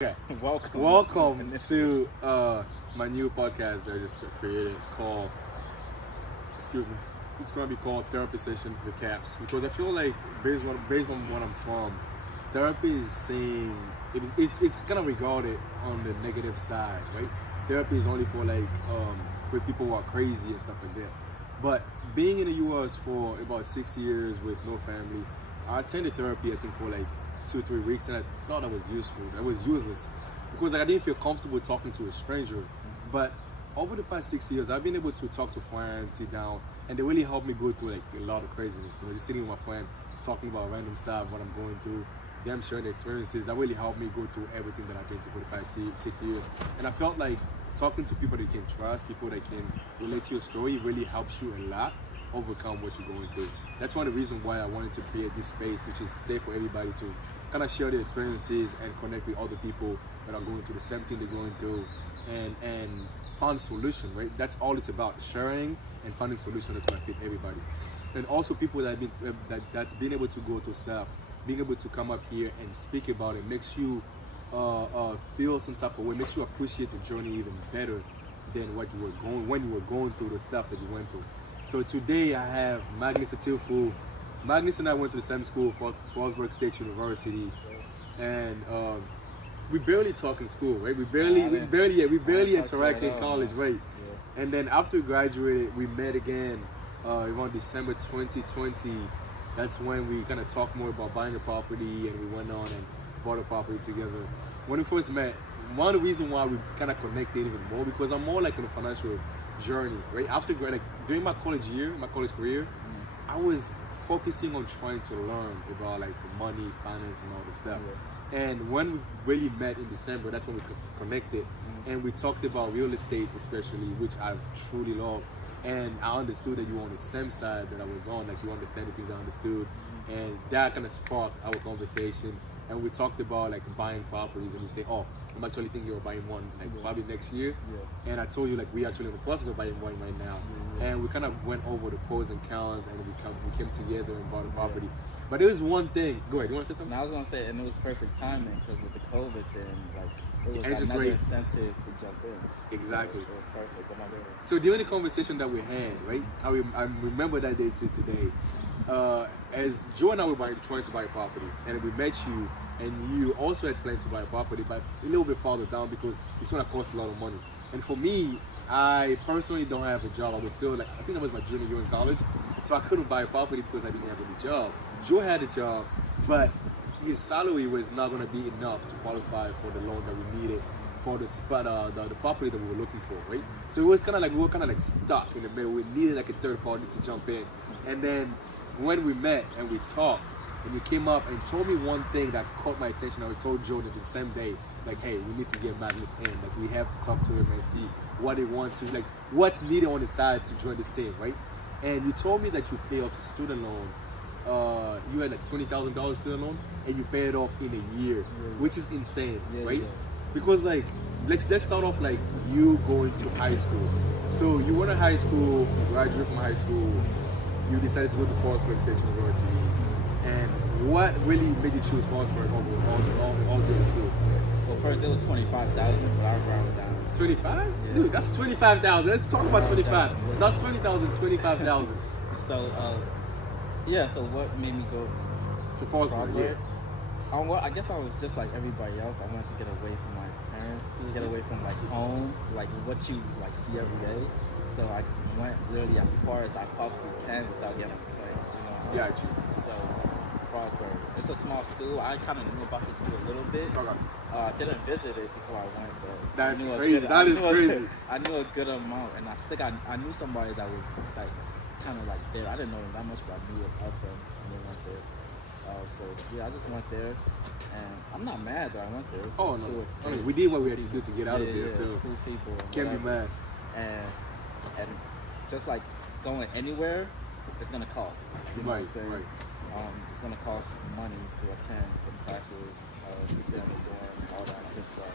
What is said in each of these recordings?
Okay. Welcome. Welcome to my new podcast that I just created called, excuse me, it's going to be called Therapy Session Recaps because I feel like based on what I'm from, therapy is saying, it's kind of regarded on the negative side, right? Therapy is only for where people who are crazy and stuff like that. But being in the US for about 6 years with no family, I attended therapy I think for like 2 3 weeks, and I thought that was useful. That was useless because I didn't feel comfortable talking to a stranger. But over the past 6 years, I've been able to talk to friends, sit down, and they really helped me go through like a lot of craziness. Just sitting with my friend, talking about random stuff, what I'm going through, them sharing the experiences. That really helped me go through everything that I've been through for the past 6 years. And I felt like talking to people that you can trust, people that can relate to your story, really helps you a lot overcome what you're going through. That's one of the reasons why I wanted to create this space, which is safe for everybody to kind of share their experiences and connect with other people that are going through the same thing they're going through, and find a solution, right? That's all it's about, sharing and finding a solution that's going to fit everybody. And also people that have been that's been able to go through stuff, being able to come up here and speak about it makes you feel some type of way, makes you appreciate the journey even better than what you were going when you were going through the stuff that you went through. So today I have Magnus Atilfu. Magnus and I went to the same school, Frostburg State University, and we barely talk in school, right? We barely interact in college, right? Yeah. And then after we graduated, we met again around December 2020. That's when we kind of talked more about buying a property, and we went on and bought a property together. When we first met, one of the reasons why we kind of connected even more because I'm more like in a financial journey, right? After during my college career, I was focusing on trying to learn about like the money, finance, and all this stuff. Yeah. And when we really met in December, that's when we connected, and we talked about real estate, especially, which I truly love. And I understood that you were on the same side that I was on, like you understand the things I understood, and that kind of sparked our conversation. And we talked about like buying properties, and you say, "Oh, I'm actually thinking of buying one like probably next year." Yeah. And I told you like we actually in the process of buying one right now. Yeah. And we kind of went over the pros and cons, and we came together and bought a property. Yeah. But there was one thing. Go ahead. You want to say something? No, I was gonna say, and it was perfect timing because with the COVID thing, like it was interest another rate incentive to jump in. Exactly. So it was perfect. So during the conversation that we had, right? I remember that day to today. As Joe and I were trying to buy a property, and we met you, and you also had planned to buy a property, but a little bit farther down because it's going to cost a lot of money. And for me, I personally don't have a job. I was still I think that was my junior year in college, so I couldn't buy a property because I didn't have any job. Joe had a job, but his salary was not going to be enough to qualify for the loan that we needed for the property that we were looking for, right? So it was kind of like we were kind of like stuck in the middle. We needed like a third party to jump in, and then when we met and we talked, and you came up and told me one thing that caught my attention. I told Joe that the same day, like, hey, we need to get Magnus in. Like, we have to talk to him and see what he wants to, like, what's needed on the side to join this team, right? And you told me that you pay off the student loan. You had like $20,000 student loan, and you pay it off in a year, which is insane, right? Yeah. Because like, let's start off like you going to high school. So you went to high school, you graduated from high school, you decided to go to Frostburg State University. And what really made you choose Frostburg over all the school? Well, first it was 25,000, but I rounded down. 25? Yeah. Dude, that's 25,000. Let's talk about 25. It's not 20,000, 25,000. So, so what made me go to Frostburg? Yeah. Well, I guess I was just like everybody else. I wanted to get away from my parents, get away from like home, like what you like see every day. So I went literally as far as I possibly can without getting a plane. You know what I'm saying? Got you. So Frostburg, it's a small school. I kind of knew about the school a little bit. Didn't visit it before I went, but that's crazy. That is crazy. I knew a good amount, and I think I knew somebody that was like kind of like there. I didn't know them that much, but I knew of them, and they went there. So yeah, I just went there, and I'm not mad that I went there. It's no, cool I mean, we did what we had to do to get out of there. So cool people. Can't be mad. And just like going anywhere, it's gonna cost. You know what I'm saying? Right. It's gonna cost money to attend the classes, stay in the dorm, all that good stuff.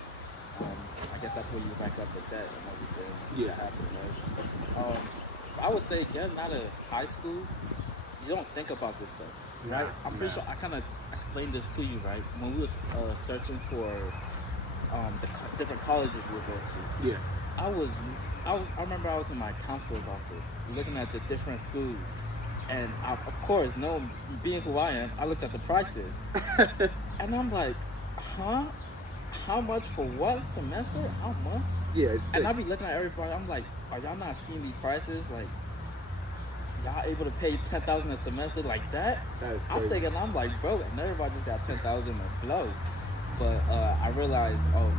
I guess that's where you back up the debt and everything. Yeah. That happens, right? I would say getting out of high school, you don't think about this stuff. Right? I'm pretty sure I kind of explained this to you, right? When we was searching for different colleges we'll go to. Yeah. I remember I was in my counselor's office looking at the different schools, and of course, being who I am, I looked at the prices, and I'm like, huh? How much for what semester? How much? Yeah, it's sick. And I be looking at everybody. I'm like, are y'all not seeing these prices? Like, y'all able to pay $10,000 a semester like that? That is crazy. I'm like, bro, and everybody just got $10,000 a blow. But I realized, when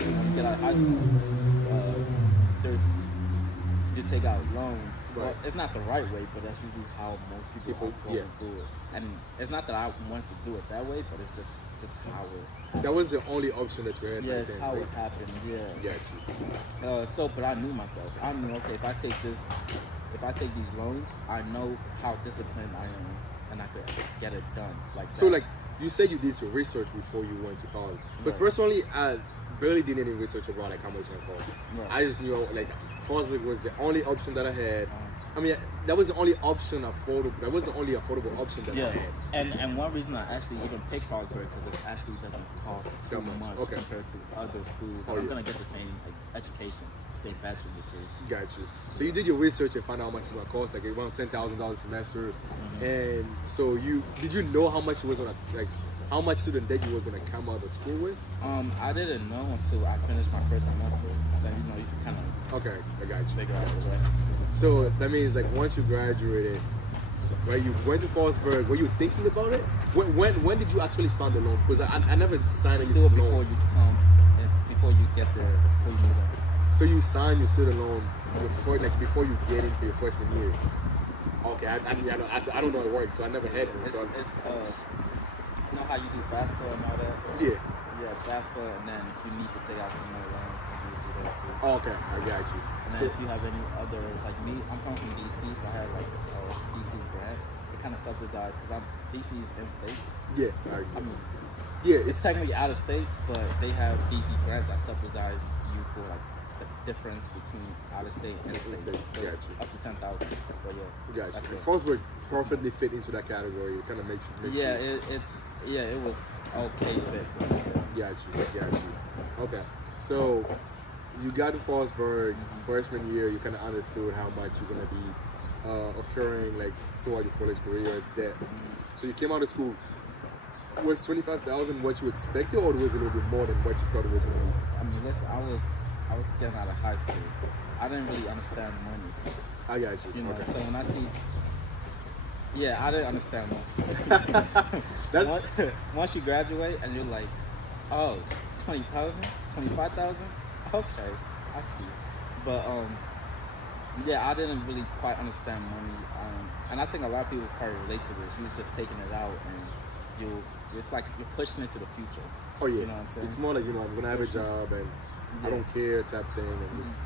you get out of high school, you take out loans. Right. Well, it's not the right way, but that's usually how most people are going to do it. And it's not that I want to do it that way, but it's just how it. That was the only option that you had. Yeah, it's how it happened. Yeah. Gotcha. But I knew myself. I knew, okay, if I take these loans, I know how disciplined I am, and I could get it done. So, like, you said you did some research before you went to college. But personally, I barely did any research about like how much it cost. Right. I just knew like Fosbury was the only option that I had. I mean, that was the only option affordable. That was the only affordable option that I had. And one reason I actually even picked Fosbury because it actually doesn't cost too much compared to other schools. I'm gonna get the same education, same bachelor degree. Got you. So you did your research and found out how much it was gonna cost, like around $10,000 a semester. And so did you know how much it was gonna how much student debt you were gonna come out of school with? I didn't know until I finished my first semester. Then you can kind of I got you. Figure out the rest. So that means like once you graduated, right? You went to Fallsburg. Were you thinking about it? When did you actually sign the loan? Because I never signed any loan. Before you come, before you get there, before you move on. So you signed your student loan before you get in for your freshman year. Okay, I don't know how it works, so I never had it. You know how you do FAFSA and all that? Yeah. Yeah, FAFSA, and then if you need to take out some more loans, then you do that too. Oh, okay, I got you. And then if you have any other, like me, I'm coming from DC, so I had like DC's grad. It kind of subsidized because DC's in state. Yeah, I mean, yeah, it's technically out of state, but they have DC grad that subsidize you for like the difference between out of state and state. So got you. Up to 10,000. But yeah, got you. Fallsburg perfectly fit into that category. It kind of makes you. It was okay fit for me. Got you. Okay, so you got to Fallsburg freshman year. You kind of understood how much you're gonna be occurring like throughout your college career as debt. So you came out of school. Was $25,000 what you expected, or was it a little bit more than what you thought it was gonna be? I mean, listen, I was getting out of high school. I didn't really understand money. I got you. You know, okay. so when I see, I didn't understand money. Once you graduate and you're like, oh, 20,000, 25,000, okay, I see. But I didn't really quite understand money. And I think a lot of people probably relate to this. You're just taking it out and it's like you're pushing it to the future. Oh yeah. You know what I'm saying? It's more like, I'm gonna have a job and I don't care type thing and just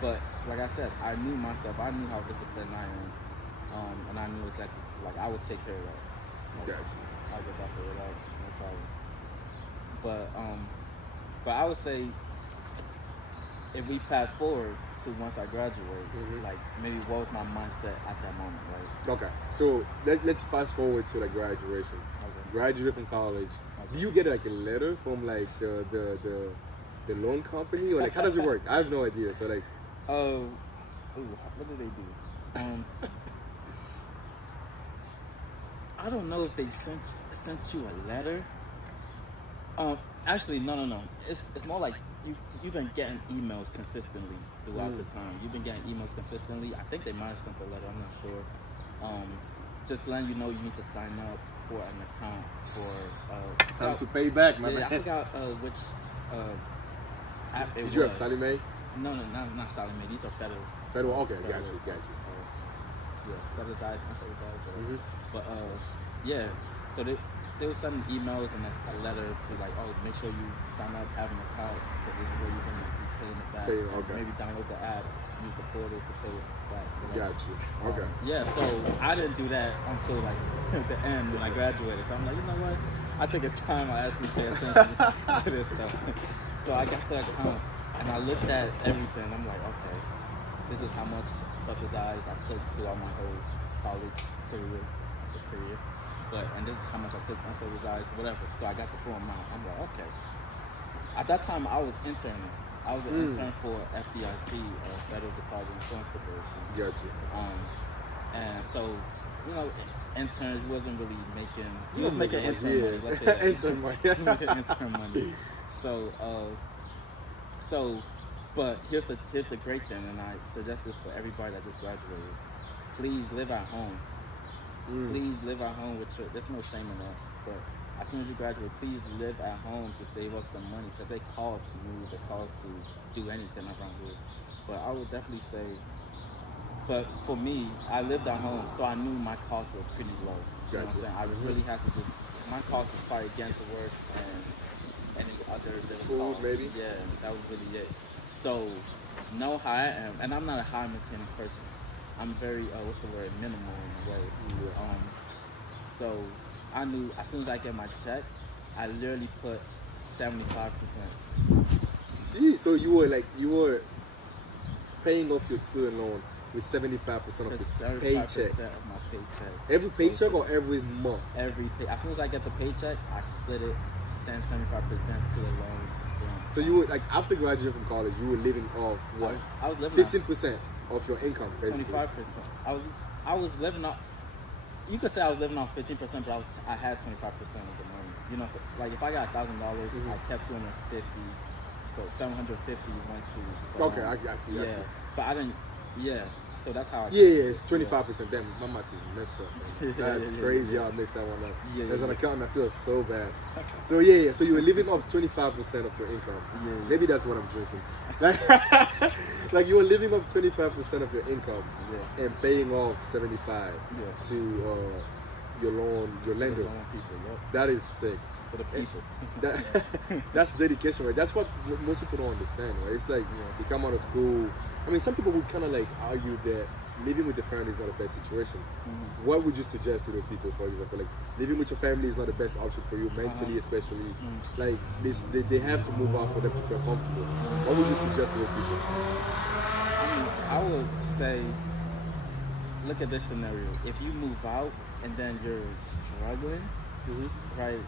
But like I said, I knew myself. I knew how disciplined I am, and I knew exactly like I would take care of that. I'll get that figured out, no problem. But I would say if we fast forward to once I graduate, like maybe what was my mindset at that moment, right? Okay, so let's fast forward to like graduation. Okay. Graduate from college. Okay. Do you get like a letter from like the loan company, or like how does it work? I have no idea. So like, what do they do? I don't know if they sent you a letter. Actually, no. It's more like you've been getting emails consistently throughout the time. You've been getting emails consistently. I think they might have sent a letter. I'm not sure. Just letting you know you need to sign up for an account for time to pay back, man. I forgot which app it was. Did you have Sallie Mae? No, not Sallie Mae. These are federal. Federal. Okay, got you. Subsidized, whatever. But so they were sending emails and a letter to like, make sure you sign up, have an account, because this is where you're gonna be paying it back. Maybe download the app, use the portal to pay it back. Got you. Okay. So I didn't do that until like the end when I graduated. So I'm like, you know what? I think it's time I actually pay attention to this stuff. So I got the account and I looked at everything. I'm like, okay, this is how much subsidized I took throughout my whole college career. and this is how much I took unstabilized, whatever. So I got the full amount. I'm like, okay. At that time, I was interning. I was an intern for FDIC, Federal Deposit Insurance Corporation. Gotcha. And so, you know, interns wasn't really making. He was making intern money. Let's say that. Intern money. He was making intern money. So, but here's the great thing, and I suggest this for everybody that just graduated. Please live at home. Please live at home with your. There's no shame in that. But as soon as you graduate, please live at home to save up some money, because it costs to move. It costs to do anything around here. But I would definitely say. But for me, I lived at home, so I knew my costs were pretty low. You know what I'm saying? I really had to just. My cost was probably against the work and any other little food, costs. maybe. Yeah, that was really it. So know how I am, and I'm not a high maintenance person. I'm very what's the word, minimal in a way. So I knew as soon as I get my check, I literally put 75%. See, so you were paying off your student loan with 75% of your paycheck. Of my paycheck. Every paycheck or every month? Every pay. As soon as I get the paycheck, I split it, send 75% to the loan. So you were like, after graduating from college, you were living off what? I was living 15% of your income, basically. 25%. I was living off. You could say I was living off 15%, but I had 25% of the money. You know, so, like if I got $1,000, I kept 250. So 750 went to. Okay, I see. Yeah, I see. but I didn't. Yeah. So that's how I. Yeah, it's 25%. Damn, my math is messed up. Man. That's crazy. I missed that one up. As an accountant, I feel so bad. So yeah. So you were living off 25% of your income. Yeah. Maybe that's what I'm drinking. Like you were living off 25% of your income and paying off 75 to your lender. Loan people, That is sick. To the people. That's dedication, right? That's what most people don't understand, right? It's like you come out of school. I mean, some people would kind of like argue that living with the parent is not the best situation. What would you suggest to those people, for example? Like living with your family is not the best option for you, mentally especially. Like they have to move out for them to feel comfortable. What would you suggest to those people? I would say, look at this scenario. If you move out and then you're struggling, right?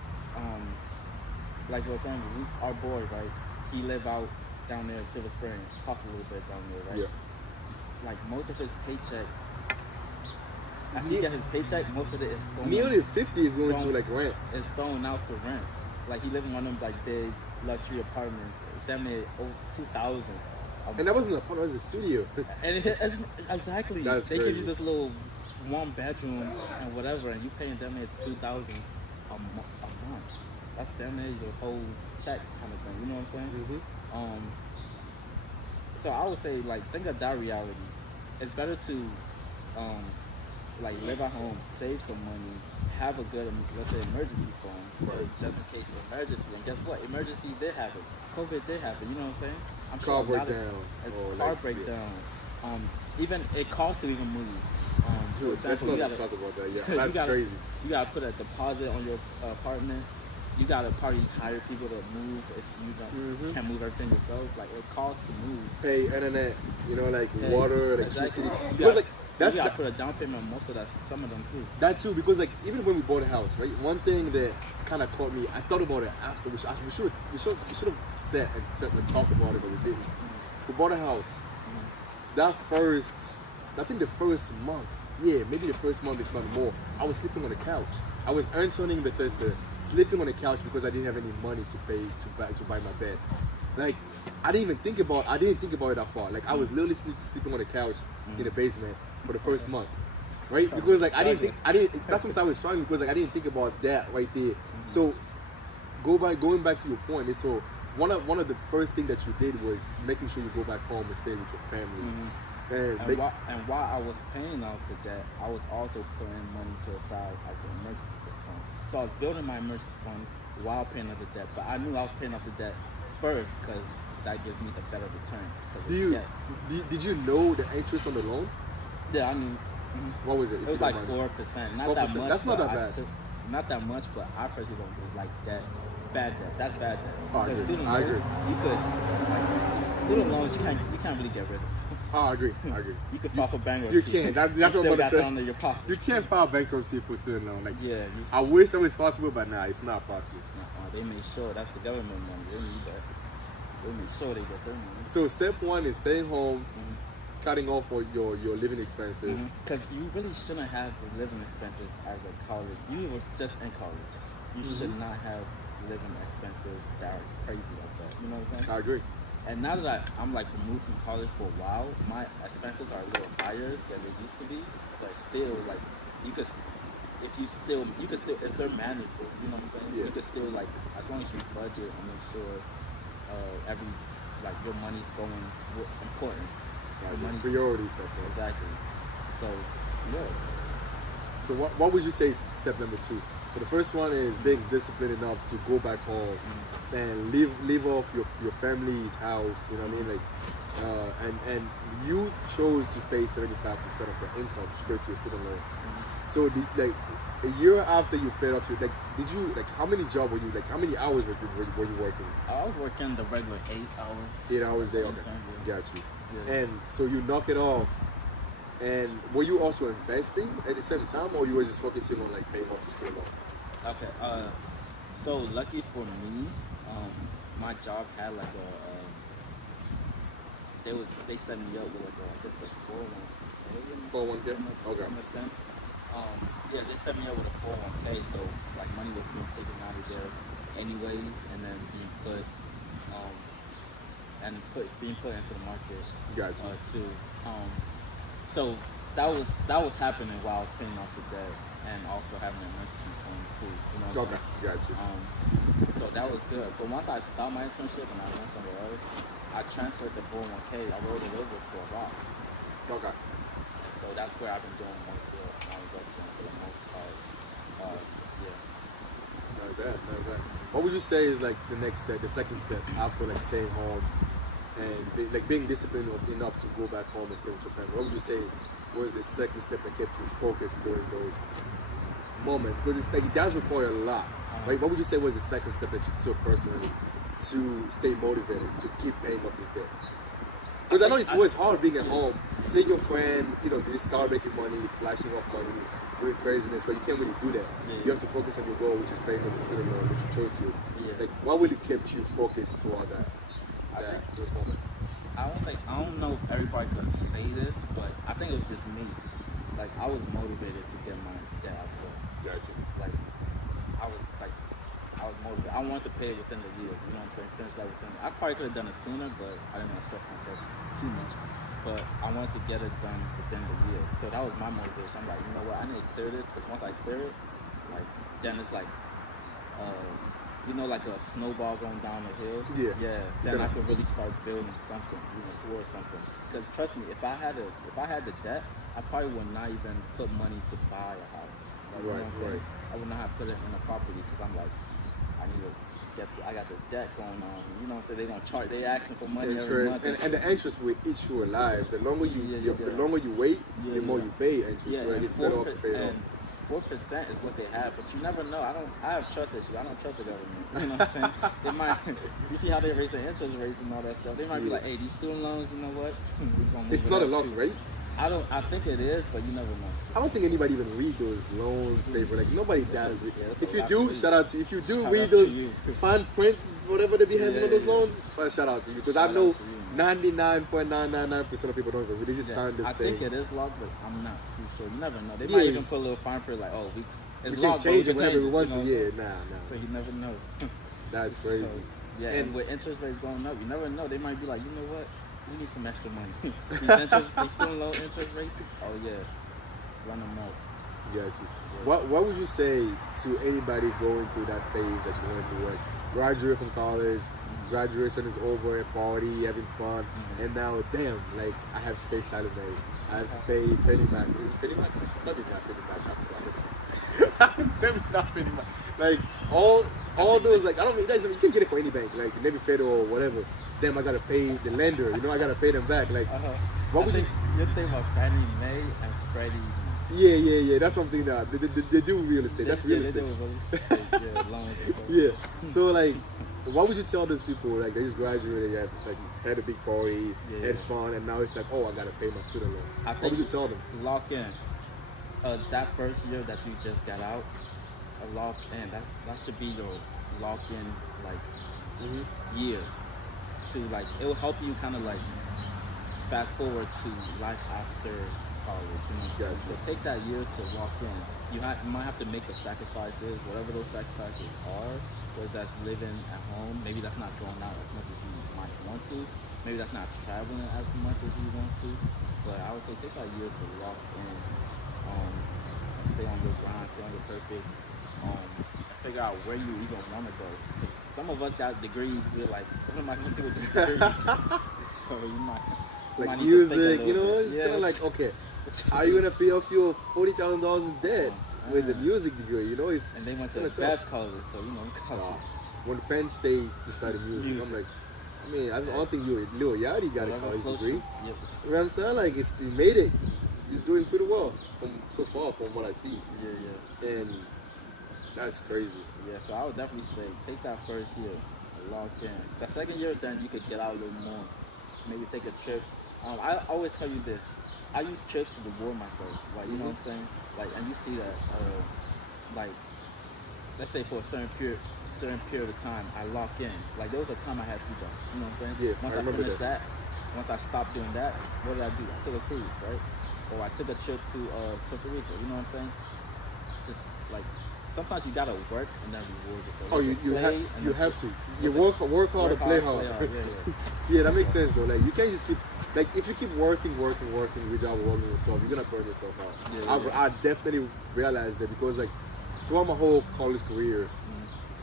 Like I was saying, our boy, right? He live out down there in Silver Spring. Costs a little bit down there, right? Yeah. Like most of his paycheck, as he get his paycheck, most of it is going. Nearly 50 is going to like rent. It's thrown out to rent. Like he live in one of them like big luxury apartments. Them made over 2,000. And that wasn't an apartment; it was a studio. And exactly, That's they crazy. give you this little one bedroom and whatever, and you paying them at 2,000 a month. That's damn near your whole check kind of thing. You know what I'm saying? So I would say, like, think of that reality. It's better to like live at home, save some money, have a good, let's say, emergency fund, so just in case of emergency. And guess what? Emergency did happen. COVID did happen. You know what I'm saying? I'm Car breakdown. Car breakdown. Even it costs to even move. Dude, let's not talk about that. Yeah, that's crazy. You gotta put a deposit on your apartment. You gotta probably hire people to move if you don't can't move everything yourself. Like it costs to move. Pay internet, like water, electricity. Exactly. Because like you gotta put a down payment on most of that. Some of them too. That too, because like even when we bought a house, right? One thing that kind of caught me, I thought about it after. We should have sat and talked about it, but we didn't. We bought a house. I think the first month, maybe the first month, if not more, I was sleeping on the couch. I was earning Bethesda, sleeping on the couch because I didn't have any money to pay to buy my bed. Like I didn't think about it that far. Like I was literally sleeping on the couch in the basement for the first month, right? Because like I didn't think. That's when I was struggling because like I didn't think about that right there. So going back to your point, is so one of the first things that you did was making sure you go back home and stay with your family. And while I was paying off the debt, I was also putting money to the side as an emergency fund. So I was building my emergency fund while paying off the debt. But I knew I was paying off the debt first because that gives me the better return. Did you know the interest on the loan? Yeah, I knew. What was it? It was like 4%. Not 4%. That much. That's not that bad. Not that much, but I personally don't do like that. Bad debt. That's bad debt. I agree. You could, like, student loans you can't really get rid of. Oh, I agree. You can file for bankruptcy. You can't. That's what I'm still gonna got say. that under your pocket. You can't file bankruptcy for student loan. Like, Yeah. I wish that was possible, but nah, it's not possible. They made sure that's the government money. They need that. They make sure they get their money. So step one is staying home, cutting off all your living expenses. Because you really shouldn't have living expenses as a college. You were just in college. You should not have living expenses that are crazy like that. You know what I'm saying? I agree. And now that I'm like removed from college for a while, my expenses are a little higher than they used to be. But still, like you could still if they're manageable. You know what I'm saying? Yeah. You could still like as long as you budget and make sure every like your money's going important. Your money's Priorities, I think. exactly. So yeah. So what would you say is step number 2? So the first one is being disciplined enough to go back home and live off your family's house. You know what I mean? Like, and you chose to pay 75% of your income straight to your student loan. So like a year after you paid off your did you how many jobs were you how many hours were you working? I was working the regular 8 hours. 8 hours a day. Okay, got you. Yeah. And so you knock it off. And were you also investing at the same time, or you were just focusing on like paying off your student loan? Okay. So lucky for me, my job had like they set me up with like I guess a 401k. 401k. Okay. In a sense. Yeah, they set me up with a 401k, so like money was being taken out of there anyways, and then being put into the market. Gotcha. Too. So that was happening while I was paying off the debt and also having an emergency fund too. You know what I'm saying? Gotcha. So that was good. But once I stopped my internship and I went somewhere else, I transferred the 401k. I rolled it over to a Roth. Okay. And so that's where I've been doing most of my investing for the most part. Yeah. Not bad. What would you say is like the next step, the second step after like staying home and like being disciplined enough to go back home and stay with your family? What would you say was the second step that kept you focused during those moments? Because it's like it does require a lot. Like, what would you say was the second step that you took personally to stay motivated to keep paying off this debt? Because I know it's always hard being at home, seeing your friend, just start making money, flashing off money, doing craziness, but you can't really do that. Yeah. You have to focus on your goal, which is paying off the student loan, which you chose to. Yeah. Like, what really kept you focused toward those moments? I don't know if everybody could say this, but I think it was just me. Like I was motivated to get my debt out there. Gotcha. Like I was motivated. I wanted to pay it within the year. You know what I'm saying? Finish that within. I probably could have done it sooner, but I didn't want to stress myself too much. But I wanted to get it done within the year. So that was my motivation. I'm like, you know what? I need to clear this because once I clear it, like then it's like, like a snowball going down the hill. Yeah. Then I could really start building something, towards something. Because trust me, if I had the debt, I probably would not even put money to buy a house. Like, you know what I'm saying? I would not have put it in a property because I'm like, I got this debt going on. You know what I'm saying? They gonna charge. They asking for money every month. And the interest will eat you alive. The longer you wait, the more you pay interest. Yeah, so it's better off to pay it off. 4% is what they have, but you never know. I have trust issues. I don't trust the government. You know what I'm saying? They might. You see how they raise the interest rates and all that stuff. They might be like, hey, these student loans. You know what? It's not a lock rate. I think it is, but you never know. I don't think anybody even read those loans paper. Like nobody does. If you do, shout out to you. If you do read those fine print, whatever they be having on those loans, shout out to you. Because I know 99.999% of people don't even read. They just sign this thing. I think it is locked, but I'm not too sure. You never know. They might even put a little fine print like, oh, it's we locked, can change it whenever we want to. Yeah, nah. So you never know. That's crazy. So, yeah, and with interest rates going up, you never know. They might be like, you know what? We need some extra money. These student loan interest rates. Oh yeah, run them up. Got you. Yeah. What would you say to anybody going through that phase that you went through? Like graduate from college, graduation is over, party, having fun, and now damn, like I have to pay salary. I have to pay Freddie Mac. Is Freddie Mac? Maybe not Freddie Mac. I'm sorry. Maybe not Freddie Mac. Like all those like you can get it for any bank, like maybe Federal or whatever. Damn, I gotta pay the lender. I gotta pay them back. Like, what would you're thinking about Fannie Mae and Freddie Yeah. That's something that they do real estate. That's real estate. They do real estate. Yeah, loans. Yeah. So like, what would you tell those people like they just graduated, they have like had a big party, had fun, and now it's like, oh, I gotta pay my student loan. What would you tell them? Lock in. That first year that you just got out, lock in. That should be your lock in like year. To like, it will help you kind of like fast forward to life after college. You know what I'm saying? So take that year to lock in. You might have to make the sacrifices, whatever those sacrifices are. Whether that's living at home, maybe that's not going out as much as you might want to. Maybe that's not traveling as much as you want to. But I would say take that year to lock in, stay on your grind, stay on your purpose, figure out where you even want to go. Because some of us got degrees, we're like, what am I going to do with these degrees? So you might like music, you know, it's kind of like, okay, how are you gonna pay off your $40,000 in debt with the music degree? You know, it's and they went to the best colleges, so you know, colleges. When Penn State to study music, I'm like, I mean, I don't think Lil Yachty got a college degree. Yep. You know what I'm saying? Like, he made it. He's doing pretty well so far from what I see. Yeah. And that's crazy. Yeah, so I would definitely say take that first year, lock in. The second year, then you could get out a little more. Maybe take a trip. I always tell you this. I use trips to reward myself. Like, you know what I'm saying? Like, and you see that, like, let's say for a certain period of time, I lock in. Like, there was a time I had 2 jobs. You know what I'm saying? Yeah, once I finished that, once I stopped doing that, what did I do? I took a cruise, right? Or I took a trip to Costa Rica. You know what I'm saying? Just like, sometimes you gotta work and then reward yourself. Oh, you have to. You work hard and play hard. Yeah, that makes sense though. Like, you can't just keep, like, if you keep working without working yourself, you're gonna burn yourself out. I definitely realized that because like throughout my whole college career,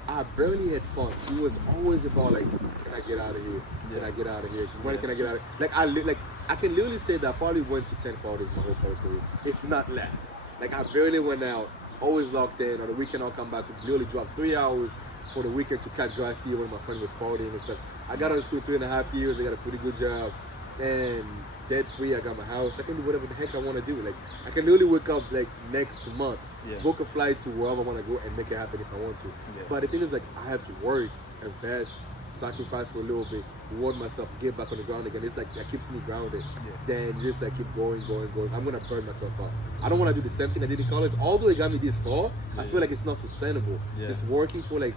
I barely had fun. It was always about like, can I get out of here? Can I get out of here? When can I get out of here? Like I can literally say that I probably went to 10 parties my whole college career, if not less. Like, I barely went out. Always locked in. On the weekend I'll come back, literally drop 3 hours for the weekend to cut grass here when my friend was partying and stuff. I got out of school 3.5 years. I got a pretty good job and debt free. I got my house. I can do whatever the heck I want to do. Like, I can literally wake up like next month, book a flight to wherever I want to go and make it happen if I want to. But the thing is, like, I have to work, invest, sacrifice for a little bit, reward myself, get back on the ground again. It's like that keeps me grounded. Then just like keep going. I'm gonna burn myself out. I don't want to do the same thing I did in college. Although it got me this far, I feel like it's not sustainable. Just working for like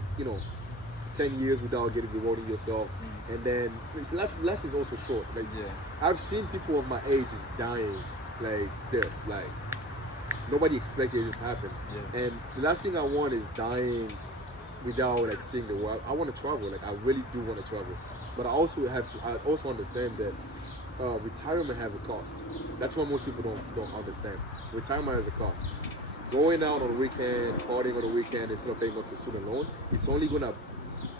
10 years without getting rewarding yourself, and then life is also short. Like I've seen people of my age just dying like this. Like nobody expected it just happen. And the last thing I want is dying without like seeing the world. I want to travel. Like I really do want to travel, but I also understand that retirement has a cost. That's what most people don't understand. Retirement has a cost. Going out on the weekend, partying on the weekend instead of paying off your student loan, it's only gonna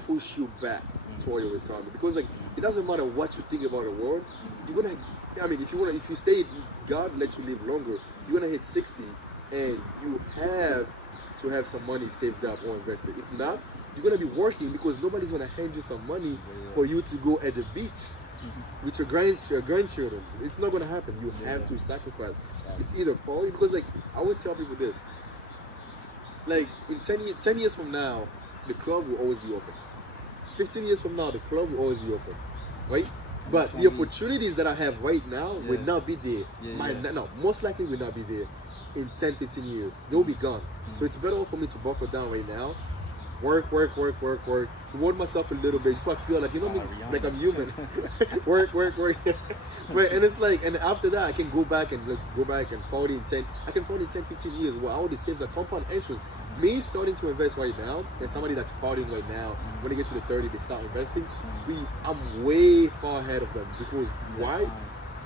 push you back toward your retirement. Because like it doesn't matter what you think about the world, you're gonna. I mean, if you stay, if God lets you live longer, you're gonna hit 60, and you have to have some money saved up or invested. If not, you're gonna be working because nobody's gonna hand you some money for you to go at the beach with your grandchildren. It's not gonna happen. You have to sacrifice. It's either party, because like I always tell people this. Like in 10 years from now, the club will always be open. 15 years from now, the club will always be open, right? But the opportunities that I have right now will not be there. No, most likely will not be there in 10, 15 years. They'll be gone. So it's better for me to buckle down right now, work, reward myself a little bit so I feel like, like I'm human. work. Right, and it's like, and after that I can go back and party in 10, 15 years. Well, I already saved the compound interest. Me starting to invest right now, and somebody that's partying right now, when they get to the 30, they start investing. I'm way far ahead of them because why?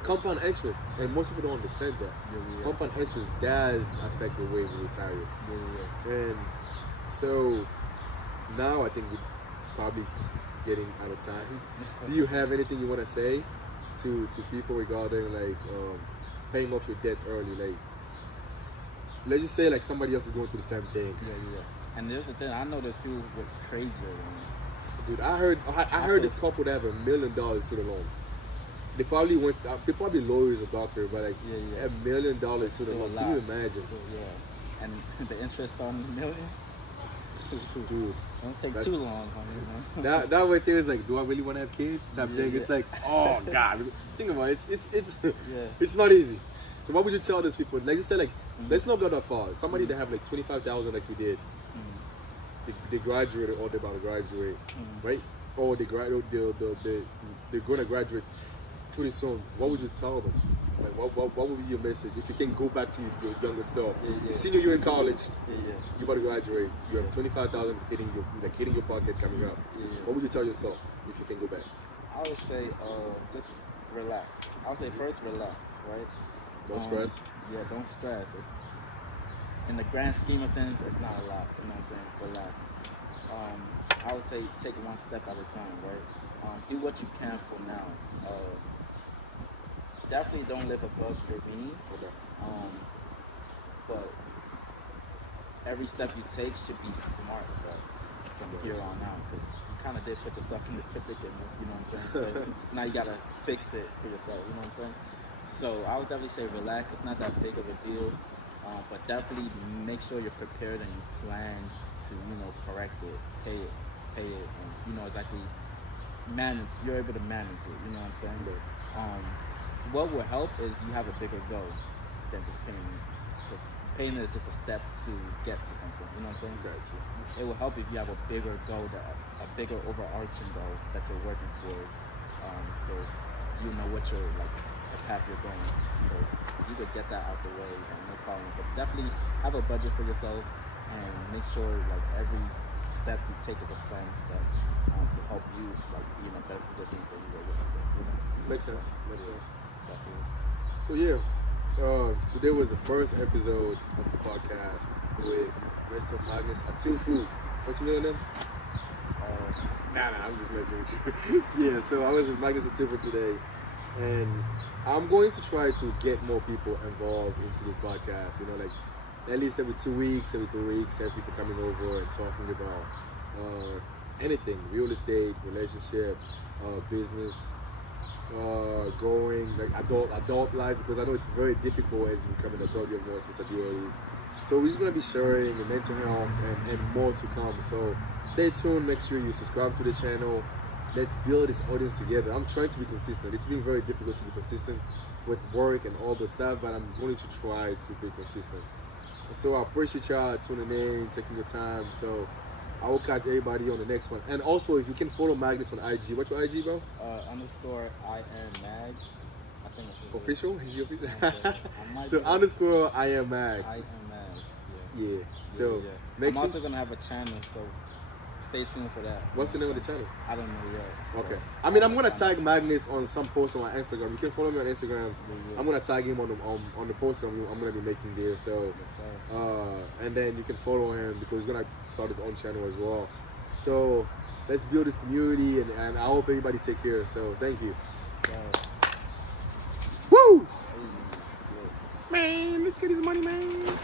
Compound interest, and most people don't understand that. Compound interest does affect the way we retire. And so now I think we're probably getting out of time. Do you have anything you want to say to people regarding like paying off your debt early? Like, let's just say like somebody else is going through the same thing. And there's the thing, I know there's people with crazier loans. Dude, I heard this couple that have $1 million to the loan. they probably lawyers or doctor, but like $1 million to the loan. Can you imagine? Yeah, and the interest on the million. Dude, don't take too long, homie. That right there is like, do I really want to have kids? Type thing. It's like, oh God, think about it. It's not easy. So what would you tell those people? Like you said, like let's not go that far. Somebody that have like 25,000 like you did, they graduated or they're about to graduate, right? Or they're gonna graduate pretty soon. What would you tell them? Like what would be your message if you can go back to your younger self? You senior year in college, you about to graduate. You have 25,000 hitting your pocket coming up. What would you tell yourself if you can go back? I would say just relax. I would say first relax, right? Don't stress. Yeah, don't stress. It's in the grand scheme of things, it's not a lot. You know what I'm saying? Relax. I would say take one step at a time, right? Do what you can for now. Definitely don't live above your means. But every step you take should be smart stuff from here on out, because you kind of did put yourself in this predicament, you know what I'm saying? So now you gotta fix it for yourself, you know what I'm saying? So I would definitely say relax. It's not that big of a deal, but definitely make sure you're prepared and you plan to, correct it, pay it, and exactly manage. You're able to manage it, you know what I'm saying? What will help is you have a bigger goal than just paying it. Because paying it is just a step to get to something, you know what I'm saying? Gotcha. It will help if you have a bigger goal, a bigger overarching goal that you're working towards. So you know what you're the path you're going. So you could get that out the way, no problem. But definitely have a budget for yourself and make sure every step you take is a planned step to help you be in a better position than you were yesterday. Makes sense. Makes sense. Definitely. So today was the first episode of the podcast with Mr. Magnus Atufu. What's your middle name? Nah, I'm just messing with you. So I was with Magnus Atufu today, and I'm going to try to get more people involved into this podcast. At least every 2 weeks, every 3 weeks, have people coming over and talking about anything: real estate, relationship, business. Growing adult life, because I know it's very difficult as you become an adult. You have more responsibilities, so we're just gonna be sharing the mental health and more to come. So stay tuned. Make sure you subscribe to the channel. Let's build this audience together. I'm trying to be consistent. It's been very difficult to be consistent with work and all the stuff, but I'm going to try to be consistent. So I appreciate y'all tuning in, taking your time. So I will catch everybody on the next one. And also, if you can follow Magnus on IG. What's your IG, bro? _IMMag. I think it's official? Is he official? So _IMMag. IMMag. Yeah. So I'm also gonna have a channel, so stay tuned for that. What's the name of the channel? I don't know yet. Okay. I'm gonna tag Magnus on some post on my Instagram. You can follow me on Instagram. I'm gonna tag him on the post I'm gonna be making there. So and then you can follow him because he's gonna start his own channel as well. So let's build this community, and I hope everybody take care. So thank you. Woo! Man, let's get this money, man.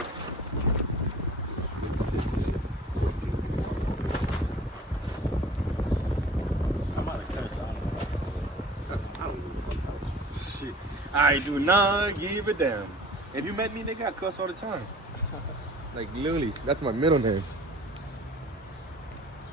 Shit, I do not give a damn. If you met me, nigga, I cuss all the time. Like literally, that's my middle name.